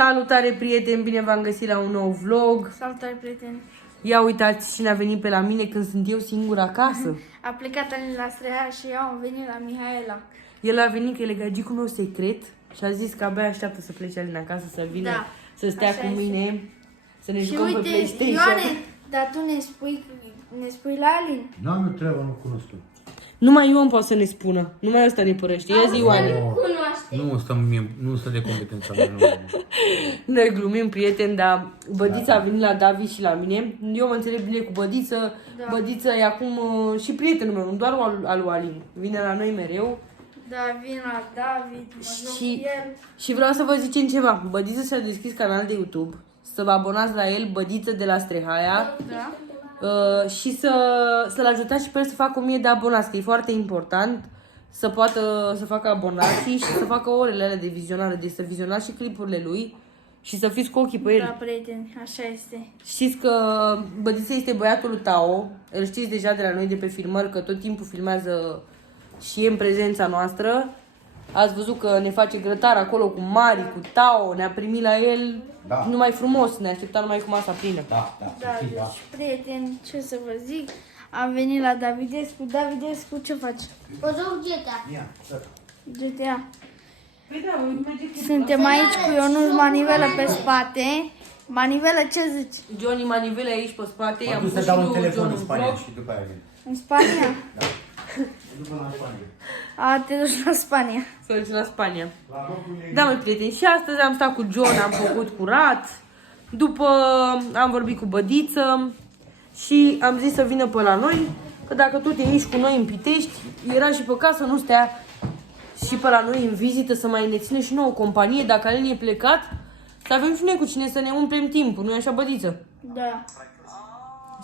Salutare prieteni, bine v-am găsit la un nou vlog. Salutare, prieteni! Ia uitați cine a venit pe la mine când sunt eu singur acasă. A plecat Alin la Streha și eu am venit la Mihaela. El a venit că e legagicul meu secret și a zis că abia așteaptă să plece Alin acasă, să vină, Da, să stea așa cu mine, să ne Și jucăm pe uite, PlayStation. Ioane, dar tu ne spui la Alin? N-am eu treabă, nu cunosc eu. Numai Ion poate să ne spună, numai ăsta ne părăște. Ia zi, Ioane. Nu stă de competența mea. Nu. Noi glumim, prieteni, dar Bădița a venit la David și la mine. Eu mă înțeleg bine cu Bădiță. Da. Bădiță e acum și prietenul meu, nu doar al lui Alin. Vine la noi mereu. Da, vin la David, mă joc cu el. Și vreau să vă zicem ceva. Bădiță și-a deschis canal de YouTube. Să vă abonați la el, Bădiță de la Strehaia. Da? Și să-l ajutați și pe el să facă 1000 de abonați, că e foarte important să poată să facă abonații și să facă orele alea de vizionare, deci să vizionați și clipurile lui și să fiți cu ochii pe el. Da, prieteni, așa este. Știți că Bădiță este băiatul lui Tao, îl știți deja de la noi de pe filmări, că tot timpul filmează și e în prezența noastră. Ați văzut că ne face grătar acolo cu Mari, cu Tao, ne-a primit la el numai frumos, ne aștepta numai cu masa plină. Da, Da, deci, prieteni, ce să vă zic, am venit la Davidescu. Davidescu, ce faci? O joc GTA. GTA. Păi da, Suntem aici cu Ionuț, manivelă pe spate. Manivelă, ce zici? Johnny manivele aici pe spate, Mă i-am duc pus să și dau un lui telefon John în în Spania vlog. și după aia vin. În Spania? După la Spania. A, te duci la Spania. Să duci la Spania. La locul ei. Da, măi, prieteni, și astăzi am stat cu John, am făcut curat. După am vorbit cu Bădiță și am zis să vină pe la noi, că dacă tot e aici cu noi în Pitești, era și păcat să nu stea și pe la noi în vizită, să mai ne ține și nouă companie, dacă Alin e plecat, să avem și noi cu cine să ne umplem timpul, nu-i așa, Bădiță? Da.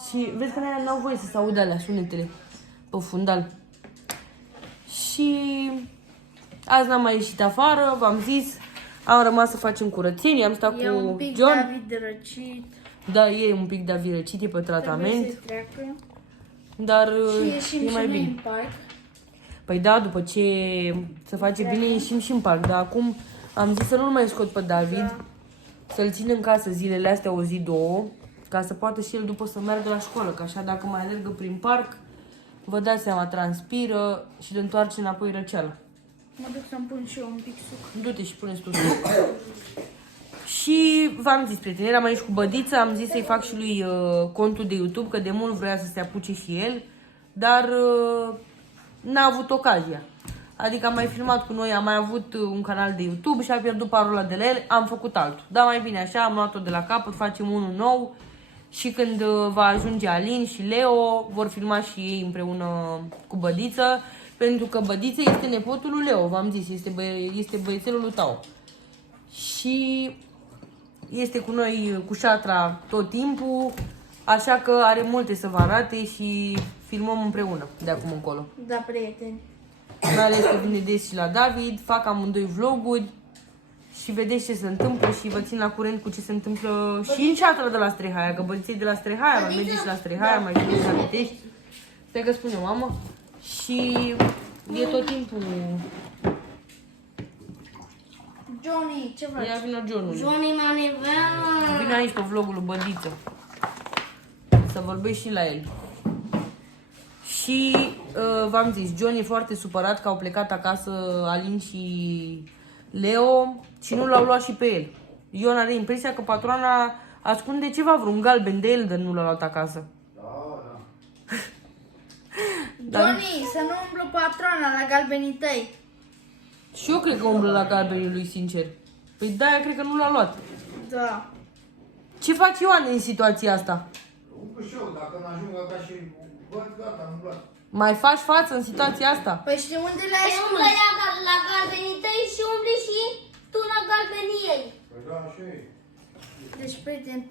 Și vezi că noi n-au voie să se audă alea sunetele pe fundal. Și azi n-am mai ieșit afară, v-am zis, am rămas să facem curățenie, am stat E cu un pic John. David răcit. Da, e un pic David răcit, e pe tratament, Trebuie să treacă. dar Și ieșim e și mai noi bine. în parc. Păi da, după ce se face bine, ieșim și în parc, dar acum am zis să nu-l mai scot pe David, Da. să-l țin în casă zilele astea, o zi, două, ca să poată și el după să meargă la școală, că așa dacă mai alergă prin parc, vă dați seama, transpiră și îl întoarce înapoi răceală. Mă duc să-mi pun și eu un pic suc. Du-te și pune-ți tu suc. Și v-am zis, prieteni, eram aici cu Bădiță, am zis să-i fac și lui contul de YouTube, că de mult vrea să se apuce și el, dar n-a avut ocazia. Adică am mai filmat cu noi, am mai avut un canal de YouTube și a pierdut parola de la el, am făcut altul. Dar mai bine așa, am luat-o de la capăt, facem unul nou și când va ajunge Alin și Leo, vor filma și ei împreună cu Bădiță, pentru că Bădiță este nepotul lui Leo, v-am zis, este băiețelul lui Tao. Și este cu noi, cu șatra, tot timpul, așa că are multe să vă arate și filmăm împreună de acum încolo. Da, prieteni. Mai ales că vine des și la David, fac amândoi vloguri și vedeți ce se întâmplă și vă țin la curent cu ce se întâmplă și în șatra de la Strehaia, că Bădiței de la Strehaia, mai merge și la Strehaia, mai vine și la Pitești. Stai că spune mamă. Și e tot timpul... Johnny, ce faci? Ia vină Johnul. Johnny Manivel. Vine aici pe vlogul lui Bădiță. Să vorbești și la el. Și v-am zis, John e foarte supărat că au plecat acasă Alin și Leo și nu l-au luat și pe el. Ion are impresia că patroana ascunde ceva, vreun galben de el, dar nu l-a luat acasă. Johnny, să nu umblă patroana la galbenii tăi. Și eu cred că umblă la galbenii lui, sincer. Păi de-aia cred că nu l-a luat. Da. Ce faci Ioane în situația asta? Umblă și eu, dacă n-ajung acasă și văd, gata, am umblat. Mai faci față în situația asta? Păi știi unde le-ai Te ascuns? umblă la galbenii tăi și umbli și tu la galbenii ei. Păi da, așa e. Deci, prieteni,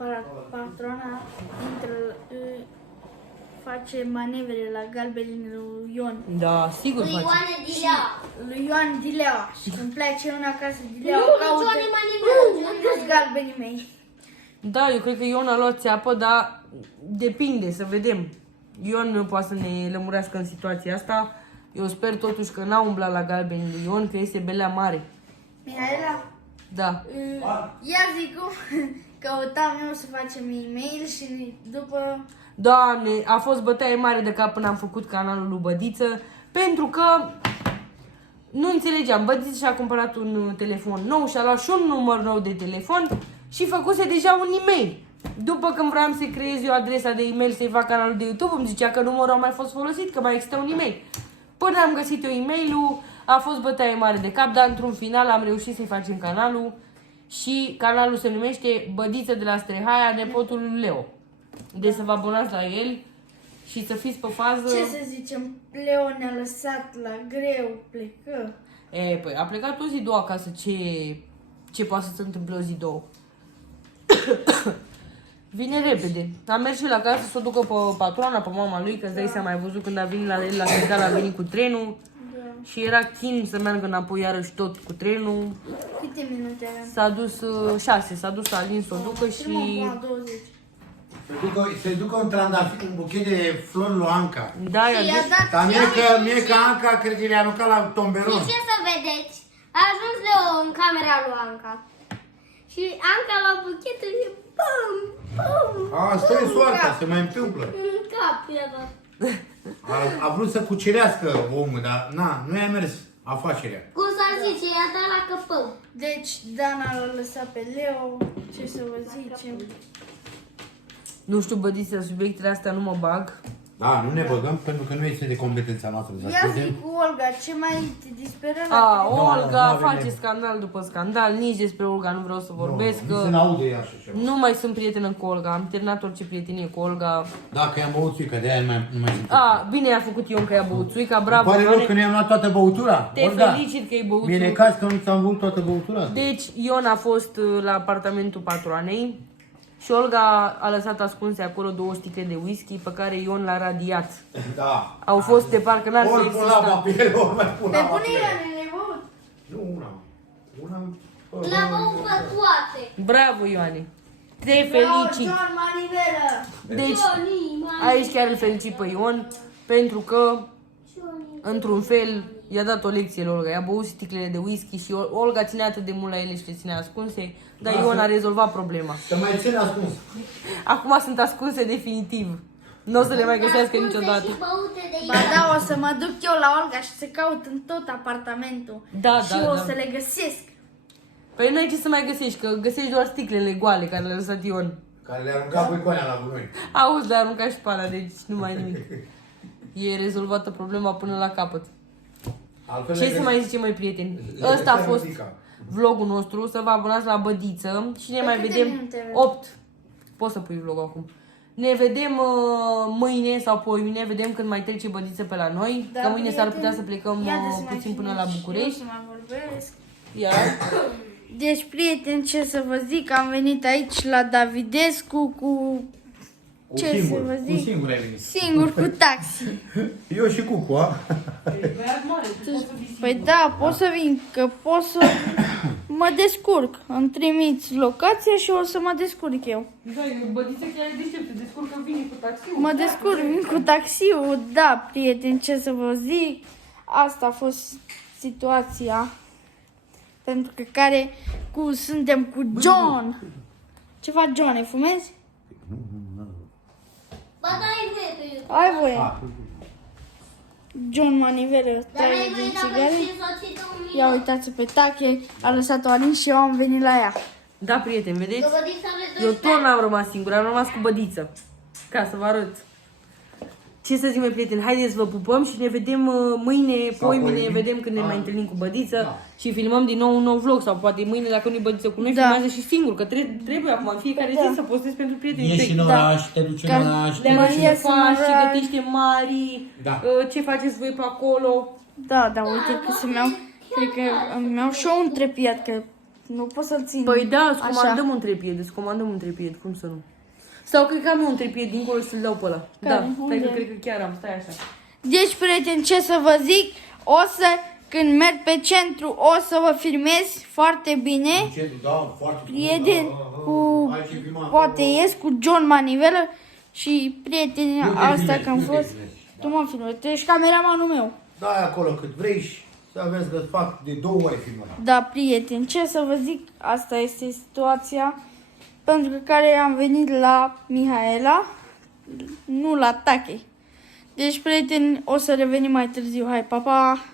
patrona intră, face manevre la galbenii lui Ion. Da, sigur Lui face. Ioane Dilea. Lui Ioan Dileaua. Și când plece Ion acasă, Dileaua Nu, caută Johnny Manivel. unde-s galbenii mei. Da, eu cred că Ion a luat țeapă, dar depinde, să vedem. Ion poate să ne lămurească în situația asta. Eu sper totuși că n-a umblat la galbenii lui Ion, că este belea mare. Mihaela, Da. Ia zic cum căutam eu să facem e-mail și după... Doamne, a fost bătaie mare de cap până am făcut canalul lui Bădiță, pentru că nu înțelegeam. Bădiță și-a cumpărat un telefon nou și a luat și un număr nou de telefon și făcuse deja un e-mail. După când vreau să-i creez eu adresa de e-mail să-i fac canalul de YouTube, îmi zicea că numărul a mai fost folosit, că mai există un e-mail. Până am găsit eu e-mailul, a fost bătaie mare de cap, dar într-un final am reușit să-i facem canalul și canalul se numește Bădiță de la Strehaia, nepotul lui Leo. Deci să vă abonați la el și să fiți pe fază. Ce să zicem, Leo ne-a lăsat la greu, plecă. Păi a plecat o zi, două acasă, ce poate să se întâmple o zi, două. Vine repede. Am mers și la casă să o ducă pe patroana, pe mama lui, că îți dai seama, ai văzut când a venit la el la spital, a venit cu trenul. Da. Și era țin să meargă înapoi iarăși tot cu trenul. Câte minute avem? S-a dus 6, s-a dus Alin să o ducă și... Până 20. Se ducă un trandafir, un buchet de flori lui Anca. Da, Și i-a dat Dar mie că Anca cred că le-a aruncat la tomberon. Și ce să vedeți? A ajuns Leo în camera lui Anca. Și Anca la buchetul și bum, bum, Asta e soarta, se mai întâmplă. în cap i-a dat. A vrut să cucerească omul, dar nu i-a mers afacerea. Cum s-ar zice, i-a dat la căpău. Deci Dana l-a lăsat pe Leo, ce să vă zicem. Nu știu, Bădiță, subiectele astea nu mă bag. Da, nu ne băgăm pentru că nu este de competența noastră să Ia credem. zic cu Olga, ce mai te disperă la Olga nu face avem- scandal după scandal, nici despre Olga nu vreau să vorbesc, Nu se că aude ea așa ceva. nu mai sunt prietenă cu Olga, am terminat orice prietenie cu Olga. Dacă i-am băut țuică, de aia nu mai sunt. Bine a făcut Ion că i-a băut țuica, bravo, Pare rău Ioane, că ne-am luat toată băutura. te Olga, felicit că ai băut mie țuica. necaz că nu ți-am băut toată băutura. Deci Ion a fost la apartamentul patroanei și Olga a lăsat ascunse acolo 2 sticle de whisky pe care Ion l-a radiat. Da. Au fost de parcă n-ar fi Ori pun la existat. papir, ori mai pun Pe la bune papir. Ioane, le-ai băut? Nu, una. Le-a băut pe toate. Bravo, Ioane! Te Bravo, felicit! John Manivelă! Deci, Johnny, mami. aici chiar îl felicit pe Ion, pentru că, Johnny. într-un fel, i-a dat o lecție lui Olga. I-a băut sticlele de whisky și Olga ținea atât de mult la ele și le ținea ascunse, dar Ion a rezolvat problema. Să mai țin ascuns. Acum sunt ascunse definitiv. Nu o să le mai găsească Ascunse niciodată. și băute de Ba da, o să mă duc eu la Olga și să caut în tot apartamentul. Da, și da, o da. să le găsesc. Păi n-ai ce să mai găsești, că găsești doar sticlele goale care le-a lăsat Ion. Care le-a aruncat pe coanea la gunoi. Auzi, le-a aruncat și pe alea, deci nu mai nimic. E rezolvată problema până la capăt. Altfel Ce le să găs- mai zicem, mai prieteni? le Ăsta a găseam fost Mica. vlogul nostru, să vă abonați la Bădiță și ne Pe mai câte vedem minute avem? 8. Poți să pui vlogul acum. Ne vedem mâine sau poimine, vedem când mai trece Bădiță pe la noi. Da, Că mâine s-ar putea prieteni, să plecăm ia de să mai puțin până filmez la și București. eu să mai vorbesc. Iar Deci, prieteni, ce să vă zic, am venit aici la Davidescu cu... Ce să vă Un zic? singur ai venit. Singur, cu taxi. Eu și Cucu, a? Păi da, pot să vin, că pot să mă descurc. Îmi trimiți locația și o să mă descurc eu. da, Bădiță chiar e deștept, te descurcă vine cu taxiul. Mă descurc, vin cu taxiul, da, prieteni, ce să vă zic. Asta a fost situația. Pentru că suntem cu John. Ce faci, John? Îi fumezi? Ba da, ai voie pe YouTube. Ai voie. John Manivelă, Dar trage ai voie din dacă țigare. și soțită un Ia uitați pe tache, a lăsat-o Alin și eu am venit la ea. Da, prieteni, vedeți? Dovădiți are Eu 12 tot n-am rămas singur, am rămas cu Bădiță. Ca să vă arăt. Ce să zic, mai prieteni, haideți să vă pupăm și ne vedem mâine, poimine, poimine. vedem când ne mai întâlnim cu Bădiță Da. și filmăm din nou un nou vlog sau poate mâine dacă nu-i Bădiță cu noi, Da. filmează și singur, că trebuie acum în fiecare zi să postez pentru prietenii Ieși tăi. în oraș, te duci în Ca- oraș. Le Mă arăt ce ies în faci, ce oraș. gătește Mari, Da. ce faceți voi pe acolo. Da, da, uite că să-mi iau, cred că îmi iau și eu un trepiat, că nu pot să-l țin. Păi da, îți Așa. comandăm un trepied, cum să nu. Sau cred că am eu un trepied dincolo și să-l dau pe ăla. Care? Da, stai Unde? că cred că chiar am, stai așa. Deci, prieteni, ce să vă zic, când merg pe centru, o să vă filmez foarte bine. Da, foarte Prieteni, cu, Hai și filma. poate ies cu John Manivelă și prietenii Eu te asta filmez, că am eu te fost. filmez. Tu mă filmezi, tu ești cameramanul meu. Da, acolo cât vrei și Să vezi că fac de 2 ori filmul ăla. Da, prieteni, ce să vă zic, asta este situația pentru care am venit la Mihaela, nu la Tache. Deci, prieteni, o să revenim mai târziu. Hai, pa, pa!